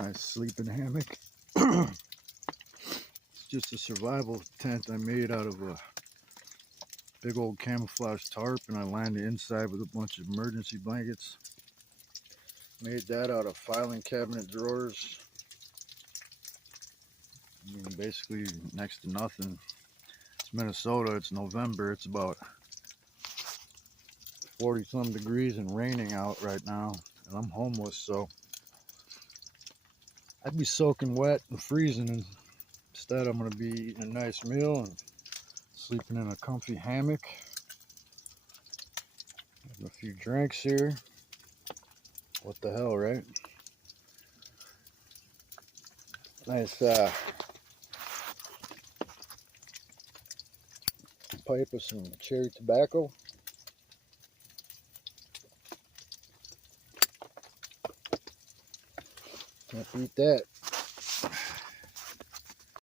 Nice sleeping hammock. It's just a survival tent I made out of a big old camouflage tarp, and I lined the inside with a bunch of emergency blankets. Made that out of filing cabinet drawers. I mean, basically next to nothing. It's Minnesota, it's November, it's about 40 some degrees and raining out right now, and I'm homeless, so I'd be soaking wet and freezing, and instead I'm going to be eating a nice meal and sleeping in a comfy hammock. Having a few drinks here. What the hell, right? Nice pipe of some cherry tobacco. Can't beat that.